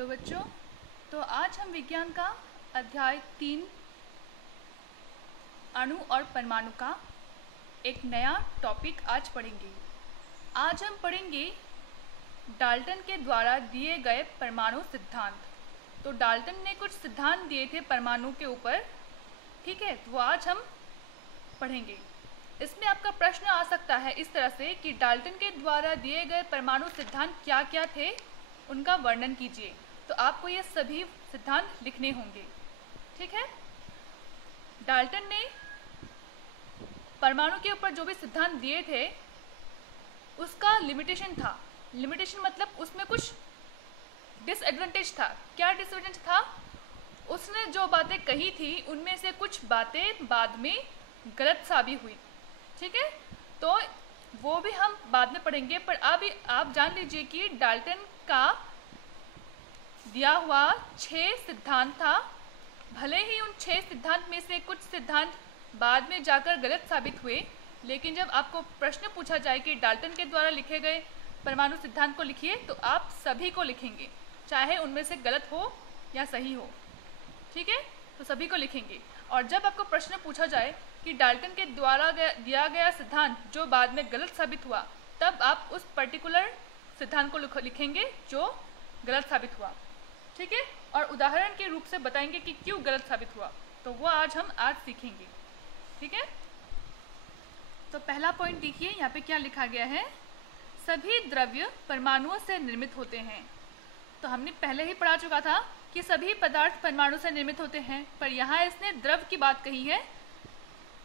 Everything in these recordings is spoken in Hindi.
हेलो बच्चों, तो आज हम विज्ञान का अध्याय 3 अणु और परमाणु का एक नया टॉपिक आज पढ़ेंगे। आज हम पढ़ेंगे डाल्टन के द्वारा दिए गए परमाणु सिद्धांत। तो डाल्टन ने कुछ सिद्धांत दिए थे परमाणु के ऊपर, ठीक है, तो आज हम पढ़ेंगे। इसमें आपका प्रश्न आ सकता है इस तरह से कि डाल्टन के द्वारा दिए गए परमाणु सिद्धांत क्या क्या थे, उनका वर्णन कीजिए। तो आपको ये सभी सिद्धांत लिखने होंगे, ठीक है। डाल्टन ने परमाणु के ऊपर जो भी सिद्धांत दिए थे उसका लिमिटेशन था। लिमिटेशन मतलब उसमें कुछ डिसएडवांटेज था। क्या डिसएडवांटेज था? उसने जो बातें कही थी उनमें से कुछ बातें बाद में गलत साबित हुई, ठीक है। तो वो भी हम बाद में पढ़ेंगे, पर अभी आप जान लीजिए कि डाल्टन का दिया हुआ 6 सिद्धांत था। भले ही उन 6 सिद्धांत में से कुछ सिद्धांत बाद में जाकर गलत साबित हुए, लेकिन जब आपको प्रश्न पूछा जाए कि डाल्टन के द्वारा लिखे गए परमाणु सिद्धांत को लिखिए, तो आप सभी को लिखेंगे, चाहे उनमें से गलत हो या सही हो, ठीक है। तो सभी को लिखेंगे। और जब आपको प्रश्न पूछा जाए कि डाल्टन के द्वारा दिया गया सिद्धांत जो बाद में गलत साबित हुआ, तब आप उस पर्टिकुलर सिद्धांत को लिखेंगे जो गलत साबित हुआ, ठीक है। और उदाहरण के रूप से बताएंगे कि क्यों गलत साबित हुआ। तो वो आज सीखेंगे, ठीक है। तो पहला पॉइंट देखिए, यहाँ पे क्या लिखा गया है। सभी द्रव्य परमाणुओं से निर्मित होते हैं। तो हमने पहले ही पढ़ा चुका था कि सभी पदार्थ परमाणु से निर्मित होते हैं, पर यहाँ इसने द्रव की बात कही है।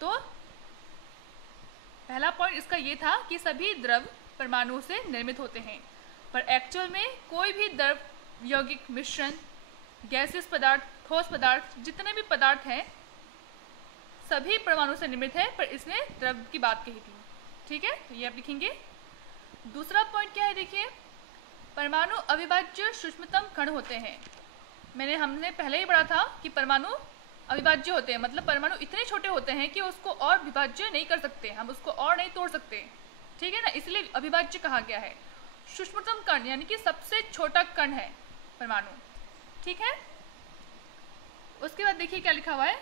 तो पहला पॉइंट इसका ये था कि सभी द्रव परमाणु से निर्मित होते हैं, पर एक्चुअल में कोई भी द्रव, यौगिक मिश्रण, गैसियस पदार्थ, ठोस पदार्थ, जितने भी पदार्थ हैं सभी परमाणु से निर्मित है, पर इसने द्रव की बात कही थी, ठीक है। तो ये आप लिखेंगे। दूसरा पॉइंट क्या है, देखिए, परमाणु अविभाज्य सूक्ष्मतम कण होते हैं। हमने पहले ही पढ़ा था कि परमाणु अविभाज्य होते हैं, मतलब परमाणु इतने छोटे होते हैं कि उसको और विभाज्य नहीं कर सकते, हम उसको और नहीं तोड़ सकते, ठीक है ना, इसलिए अविभाज्य कहा गया है। सूक्ष्मतम कण यानी कि सबसे छोटा कण है परमाणु, ठीक है। उसके बाद देखिए क्या लिखा हुआ है।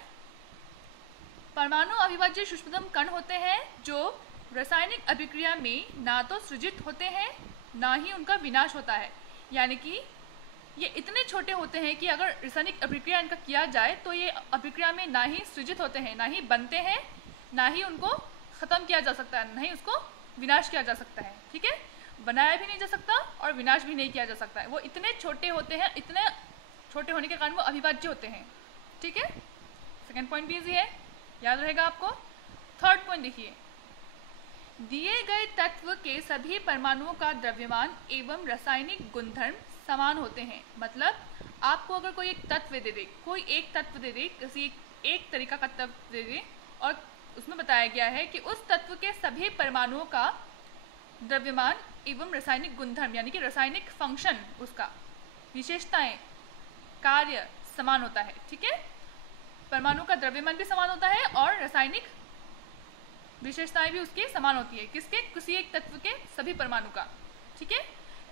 परमाणु अविभाज्य सूक्ष्मतम कण होते हैं जो रासायनिक अभिक्रिया में ना तो सृजित होते हैं ना ही उनका विनाश होता है। यानी कि ये इतने छोटे होते हैं कि अगर रासायनिक अभिक्रिया इनका किया जाए तो ये अभिक्रिया में ना ही सृजित होते हैं, ना ही बनते हैं, ना ही उनको खत्म किया जा सकता है, ना ही उसको विनाश किया जा सकता है, ठीक है। बनाया भी नहीं जा सकता और विनाश भी नहीं किया जा सकता है। वो इतने छोटे होते हैं, इतने छोटे होने के कारण वो अविभाज्य होते हैं, ठीक है। सेकेंड पॉइंट भी इजी है, याद रहेगा आपको। थर्ड पॉइंट देखिए, दिए गए तत्व के सभी परमाणुओं का द्रव्यमान एवं रासायनिक गुणधर्म समान होते हैं। मतलब आपको अगर कोई एक तत्व दे दे, कोई एक तत्व दे दे, किसी एक तरीका का तत्व दे दे, और उसमें बताया गया है कि उस तत्व के सभी परमाणुओं का द्रव्यमान एवं रासायनिक गुणधर्म यानी कि रासायनिक फंक्शन, उसका विशेषताएं, कार्य समान होता है, ठीक है। परमाणु का द्रव्यमान भी समान होता है और रासायनिक विशेषताएं भी उसकी समान होती है। किसके? किसी एक तत्व के सभी परमाणु का, ठीक है।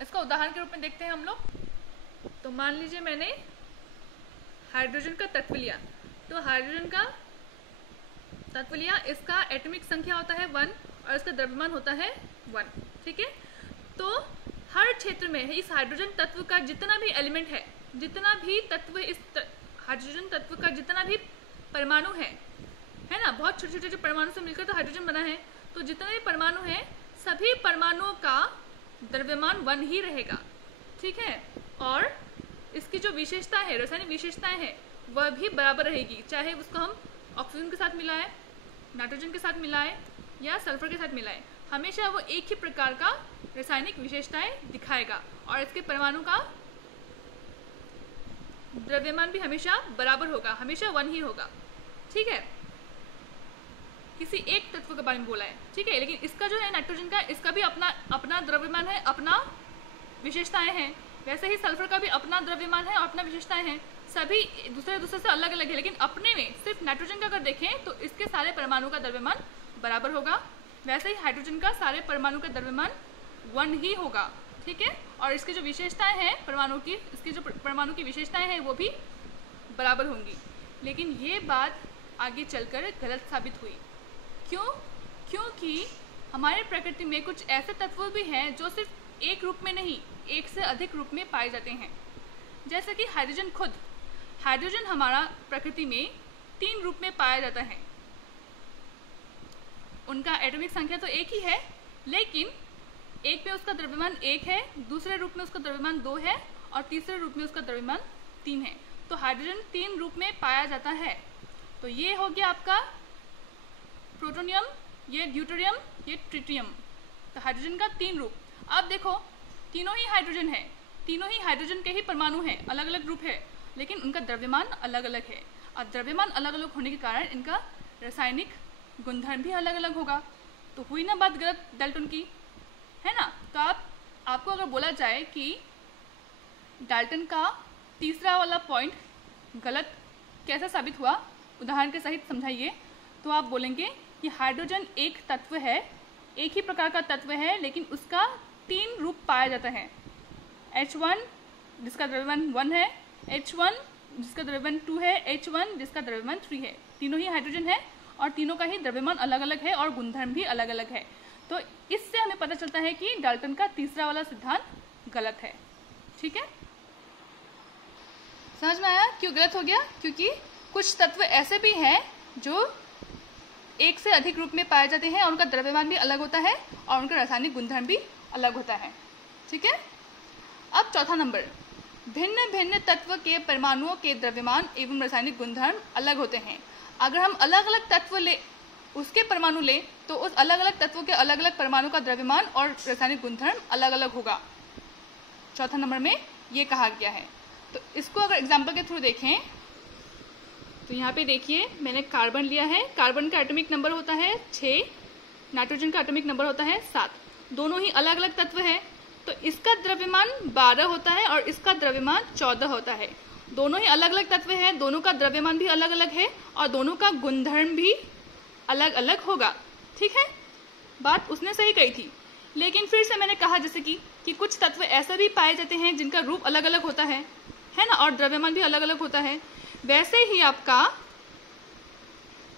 इसका उदाहरण के रूप में देखते हैं हम लोग। तो मान लीजिए मैंने हाइड्रोजन का तत्व लिया, तो हाइड्रोजन का तत्व लिया, इसका एटॉमिक संख्या होता है 1 और इसका द्रव्यमान होता है 1, ठीक है। तो हर क्षेत्र में इस हाइड्रोजन तत्व का जितना भी एलिमेंट है, जितना भी तत्व, इस हाइड्रोजन तत्व का जितना भी परमाणु है ना, बहुत छोटे छोटे परमाणु से मिलकर तो हाइड्रोजन बना है, तो जितने भी परमाणु हैं सभी परमाणुओं का द्रव्यमान 1 ही रहेगा, ठीक है। और इसकी जो विशेषता है, रासायनिक विशेषताएं हैं, वह भी बराबर रहेगी, चाहे उसको हम ऑक्सीजन के साथ मिलाएं, नाइट्रोजन के साथ मिलाएं या सल्फर के साथ मिलाएं, हमेशा वो एक ही प्रकार का रासायनिक विशेषताएं दिखाएगा और इसके परमाणु का द्रव्यमान भी हमेशा बराबर होगा, हमेशा 1 ही होगा, ठीक है। किसी एक तत्व के बारे में बोला है, ठीक है, लेकिन इसका जो है नाइट्रोजन का, इसका भी अपना द्रव्यमान है, अपना विशेषताएं हैं। वैसे ही सल्फर का भी अपना द्रव्यमान है और अपना विशेषताएं हैं। सभी दूसरे से अलग अलग है, लेकिन अपने में सिर्फ नाइट्रोजन का अगर देखें तो इसके सारे परमाणु का द्रव्यमान बराबर होगा। वैसे ही हाइड्रोजन का सारे परमाणु का द्रव्यमान 1 ही होगा, ठीक है, और इसकी जो विशेषताएं हैं परमाणु की, इसकी जो परमाणु की विशेषताएं हैं वो भी बराबर होंगी। लेकिन ये बात आगे चलकर गलत साबित हुई। क्यों? क्योंकि हमारे प्रकृति में कुछ ऐसे तत्व भी हैं जो सिर्फ एक रूप में नहीं, एक से अधिक रूप में पाए जाते हैं। जैसे कि हाइड्रोजन खुद, हाइड्रोजन हमारा प्रकृति में 3 रूप में पाया जाता है। उनका एटॉमिक संख्या तो एक ही है, लेकिन एक में उसका द्रव्यमान 1 है, दूसरे रूप में उसका द्रव्यमान 2 है और तीसरे रूप में उसका द्रव्यमान 3 है। तो हाइड्रोजन 3 रूप में पाया जाता है। तो ये हो गया आपका प्रोटोनियम, ये ड्यूटेरियम, ये ट्रिटियम। तो हाइड्रोजन का 3 रूप। अब देखो तीनों ही हाइड्रोजन है, तीनों ही हाइड्रोजन के ही परमाणु हैं, अलग अलग रूप है, लेकिन उनका द्रव्यमान अलग अलग है। और द्रव्यमान अलग अलग होने के कारण इनका रासायनिक गुणधर्म भी अलग अलग होगा। तो हुई ना बात गलत डाल्टन की, है ना। तो आपको अगर बोला जाए कि डाल्टन का तीसरा वाला पॉइंट गलत कैसे साबित हुआ, उदाहरण के सहित समझाइए, तो आप बोलेंगे कि हाइड्रोजन एक तत्व है, एक ही प्रकार का तत्व है, लेकिन उसका 3 रूप पाया जाता है। H1 जिसका द्रव्यमान 1 है, H1 जिसका द्रव्यमान 2 है, H1 जिसका द्रव्यमान 3 है। तीनों ही हाइड्रोजन है और तीनों का ही द्रव्यमान अलग अलग है और गुणधर्म भी अलग अलग है। तो इससे हमें पता चलता है कि डाल्टन का तीसरा वाला सिद्धांत गलत है। ठीक है, समझ में आया क्यों गलत हो गया? क्योंकि कुछ तत्व ऐसे भी हैं जो एक से अधिक रूप में पाए जाते हैं और उनका द्रव्यमान भी अलग होता है और उनका रासायनिक गुणधर्म भी अलग होता है। ठीक है, अब चौथा नंबर, भिन्न भिन्न तत्व के परमाणुओं के द्रव्यमान एवं रासायनिक गुणधर्म अलग होते हैं। अगर हम अलग अलग तत्व ले, उसके परमाणु ले, तो उस अलग अलग तत्वों के अलग अलग परमाणु का द्रव्यमान और रासायनिक गुणधर्म अलग अलग होगा। चौथा नंबर में ये कहा गया है। तो इसको अगर एग्जाम्पल के थ्रू देखें तो यहाँ पे देखिए मैंने कार्बन लिया है। कार्बन का एटॉमिक नंबर होता है 6, नाइट्रोजन का एटॉमिक नंबर होता है 7। दोनों ही अलग अलग तत्व है, तो इसका द्रव्यमान 12 होता है और इसका द्रव्यमान 14 होता है। दोनों ही अलग अलग तत्व है, दोनों का द्रव्यमान भी अलग अलग है और दोनों का गुणधर्म भी अलग अलग होगा। ठीक है, बात उसने सही कही थी। लेकिन फिर से मैंने कहा जैसे कि कुछ तत्व ऐसे भी पाए जाते हैं जिनका रूप अलग अलग होता है ना, और द्रव्यमान भी अलग अलग होता है। वैसे ही आपका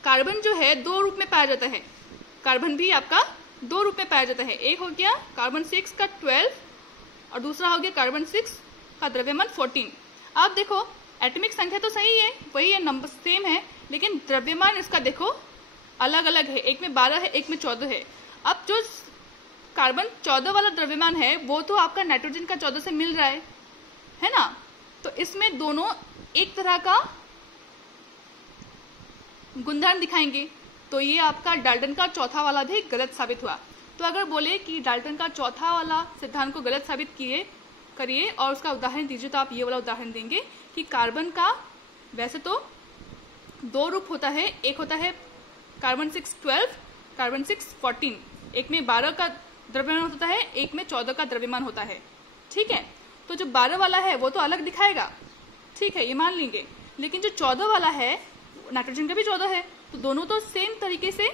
कार्बन जो है 2 रूप में पाया जाता है। कार्बन भी आपका 2 रूप में पाया जाता है। एक हो गया कार्बन 6 का 12 और दूसरा हो गया कार्बन 6 का द्रव्यमान 14। अब देखो एटॉमिक संख्या तो सही है, वही है, नंबर सेम है, लेकिन द्रव्यमान इसका देखो अलग अलग है। एक में 12 है, एक में 14 है। अब जो कार्बन 14 वाला द्रव्यमान है वो तो आपका नाइट्रोजन का 14 से मिल रहा है ना। तो इसमें दोनों एक तरह का गुणधर्म दिखाएंगे, तो ये आपका डाल्टन का चौथा वाला भी गलत साबित हुआ। तो अगर बोले कि डाल्टन का चौथा वाला सिद्धांत को गलत साबित करिए और उसका उदाहरण दीजिए, तो आप ये वाला उदाहरण देंगे कि कार्बन का वैसे तो 2 रूप होता है। एक होता है कार्बन 6 12, कार्बन 6 14। एक में 12 का द्रव्यमान होता है, एक में 14 का द्रव्यमान होता है। ठीक है, तो जो 12 वाला है वो तो अलग दिखाएगा, ठीक है, ये मान लेंगे। लेकिन जो 14 वाला है, नाइट्रोजन का भी 14 है, तो दोनों तो सेम तरीके से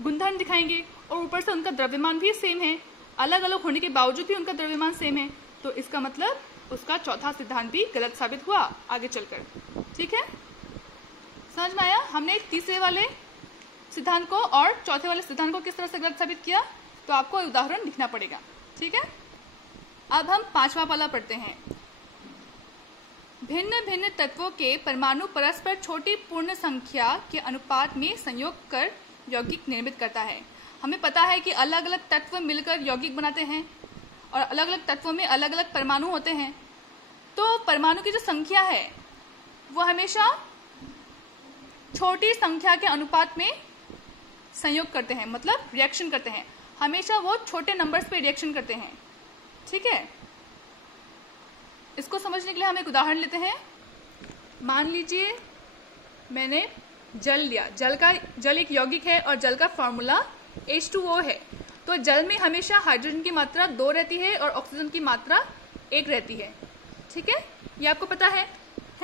गुणधर्म दिखाएंगे और ऊपर से उनका द्रव्यमान भी सेम है। अलग अलग होने के बावजूद भी उनका द्रव्यमान सेम है, तो इसका मतलब उसका चौथा सिद्धांत भी गलत साबित हुआ आगे चलकर। ठीक है, समझ में आया? हमने तीसरे वाले सिद्धांत को और चौथे वाले सिद्धांत को किस तरह से गलत साबित किया, तो आपको उदाहरण लिखना पड़ेगा। ठीक है, अब हम 5वां वाला पढ़ते हैं। भिन्न भिन्न तत्वों के परमाणु परस्पर छोटी पूर्ण संख्या के अनुपात में संयोग कर यौगिक निर्मित करता है। हमें पता है कि अलग अलग तत्व मिलकर यौगिक बनाते हैं और अलग अलग तत्वों में अलग अलग परमाणु होते हैं। तो परमाणु की जो संख्या है वो हमेशा छोटी संख्या के अनुपात में संयोग करते हैं, मतलब रिएक्शन करते हैं। हमेशा वो छोटे नंबर्स पे रिएक्शन करते हैं। ठीक है, इसको समझने के लिए हम एक उदाहरण लेते हैं। मान लीजिए मैंने जल लिया, जल एक यौगिक है और जल का फॉर्मूला H2O है। तो जल में हमेशा हाइड्रोजन की मात्रा 2 रहती है और ऑक्सीजन की मात्रा 1 रहती है। ठीक है, ये आपको पता है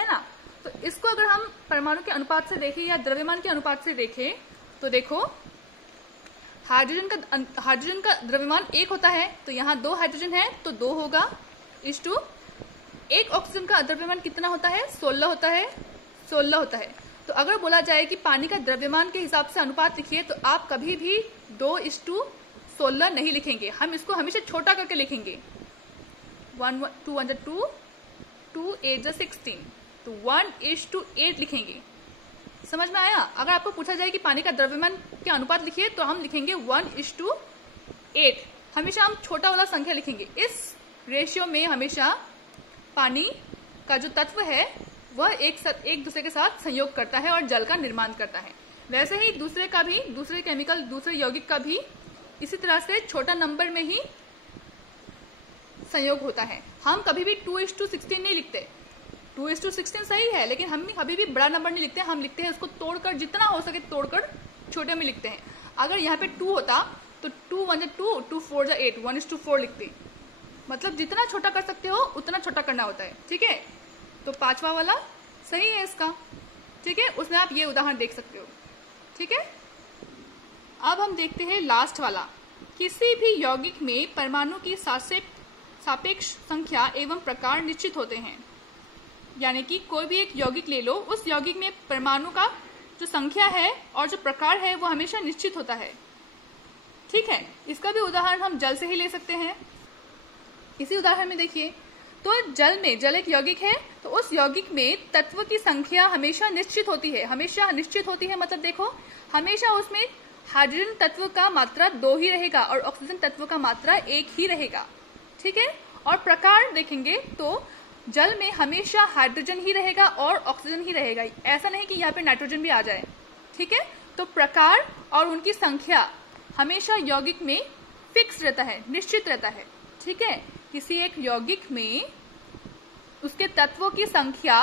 ना। तो इसको अगर हम परमाणु के अनुपात से देखें या द्रव्यमान के अनुपात से देखें, तो देखो हाइड्रोजन का द्रव्यमान 1 होता है, तो यहाँ 2 हाइड्रोजन है तो 2 होगा इस टू। एक ऑक्सीजन का द्रव्यमान कितना होता है? 16 होता है, 16 होता है। तो अगर बोला जाए कि पानी का द्रव्यमान के हिसाब से अनुपात लिखिए, तो आप कभी भी 2:16 नहीं लिखेंगे, हम इसको हमेशा छोटा करके लिखेंगे। 1 2 1 2 2 8 16, तो 1:8 लिखेंगे। समझ में आया? अगर आपको पूछा जाए कि पानी का द्रव्यमान के अनुपात लिखिए, तो हम लिखेंगे 1:8। हमेशा हम छोटा वाला संख्या लिखेंगे। इस रेशियो में हमेशा पानी का जो तत्व है वह एक दूसरे के साथ संयोग करता है और जल का निर्माण करता है। वैसे ही दूसरे केमिकल, दूसरे यौगिक का भी इसी तरह से छोटा नंबर में ही संयोग होता है। हम कभी भी 2:16 नहीं लिखते। 2:16 सही है, लेकिन हम कभी भी बड़ा नंबर नहीं लिखते। हम लिखते हैं उसको तोड़कर, जितना हो सके तोड़कर छोटे में लिखते हैं। अगर यहाँ पे 2 होता तो 2 1 2 2 4 8 1:4 लिखते। मतलब जितना छोटा कर सकते हो उतना छोटा करना होता है। ठीक है, तो 5वां वाला सही है इसका। ठीक है, उसमें आप ये उदाहरण देख सकते हो। ठीक है, अब हम देखते हैं लास्ट वाला। किसी भी यौगिक में परमाणु की सापेक्ष संख्या एवं प्रकार निश्चित होते हैं। यानी कि कोई भी एक यौगिक ले लो, उस यौगिक में परमाणु का जो संख्या है और जो प्रकार है वो हमेशा निश्चित होता है। ठीक है, इसका भी उदाहरण हम जल से ही ले सकते हैं। इसी उदाहरण में देखिए, तो जल एक यौगिक है, तो उस यौगिक में तत्व की संख्या हमेशा निश्चित होती है। हमेशा निश्चित होती है मतलब देखो, हमेशा उसमें हाइड्रोजन तत्व का मात्रा 2 ही रहेगा और ऑक्सीजन तत्व का मात्रा 1 ही रहेगा। ठीक है, और प्रकार देखेंगे तो जल में हमेशा हाइड्रोजन ही रहेगा और ऑक्सीजन ही रहेगा। ऐसा नहीं कि यहाँ पे नाइट्रोजन भी आ जाए। ठीक है, तो प्रकार और उनकी संख्या हमेशा यौगिक में फिक्स रहता है, निश्चित रहता है। ठीक है, किसी एक यौगिक में उसके तत्वों की संख्या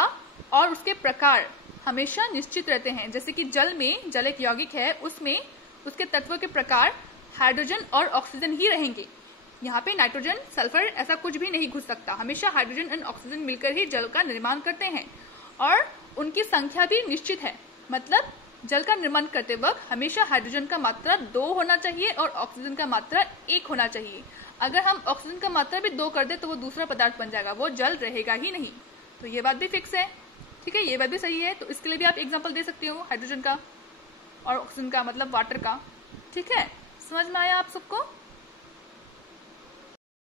और उसके प्रकार हमेशा निश्चित रहते हैं। जैसे कि जल एक यौगिक है, उसमें उसके तत्वों के प्रकार हाइड्रोजन और ऑक्सीजन ही रहेंगे। यहाँ पे नाइट्रोजन, सल्फर ऐसा कुछ भी नहीं घुस सकता। हमेशा हाइड्रोजन एंड ऑक्सीजन मिलकर ही जल का निर्माण करते हैं और उनकी संख्या भी निश्चित है। मतलब जल का निर्माण करते वक्त हमेशा हाइड्रोजन का मात्रा 2 होना चाहिए और ऑक्सीजन का मात्रा 1 होना चाहिए। अगर हम ऑक्सीजन का मात्रा भी 2 कर दे तो वो दूसरा पदार्थ बन जाएगा, वो जल रहेगा ही नहीं। तो ये बात भी फिक्स है। ठीक है, ये बात भी सही है। तो इसके लिए भी आप एग्जांपल दे सकते हो हाइड्रोजन का और ऑक्सीजन का, मतलब वाटर का। ठीक है, समझ में आया आप सबको?